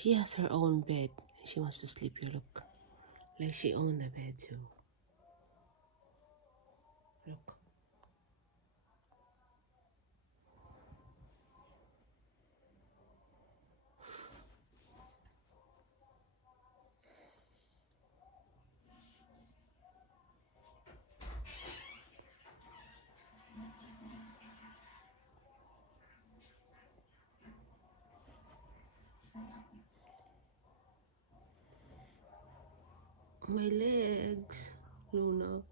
She has her own bed. She wants to sleep here, look. Like she owned the bed too. Look. My legs, Luna.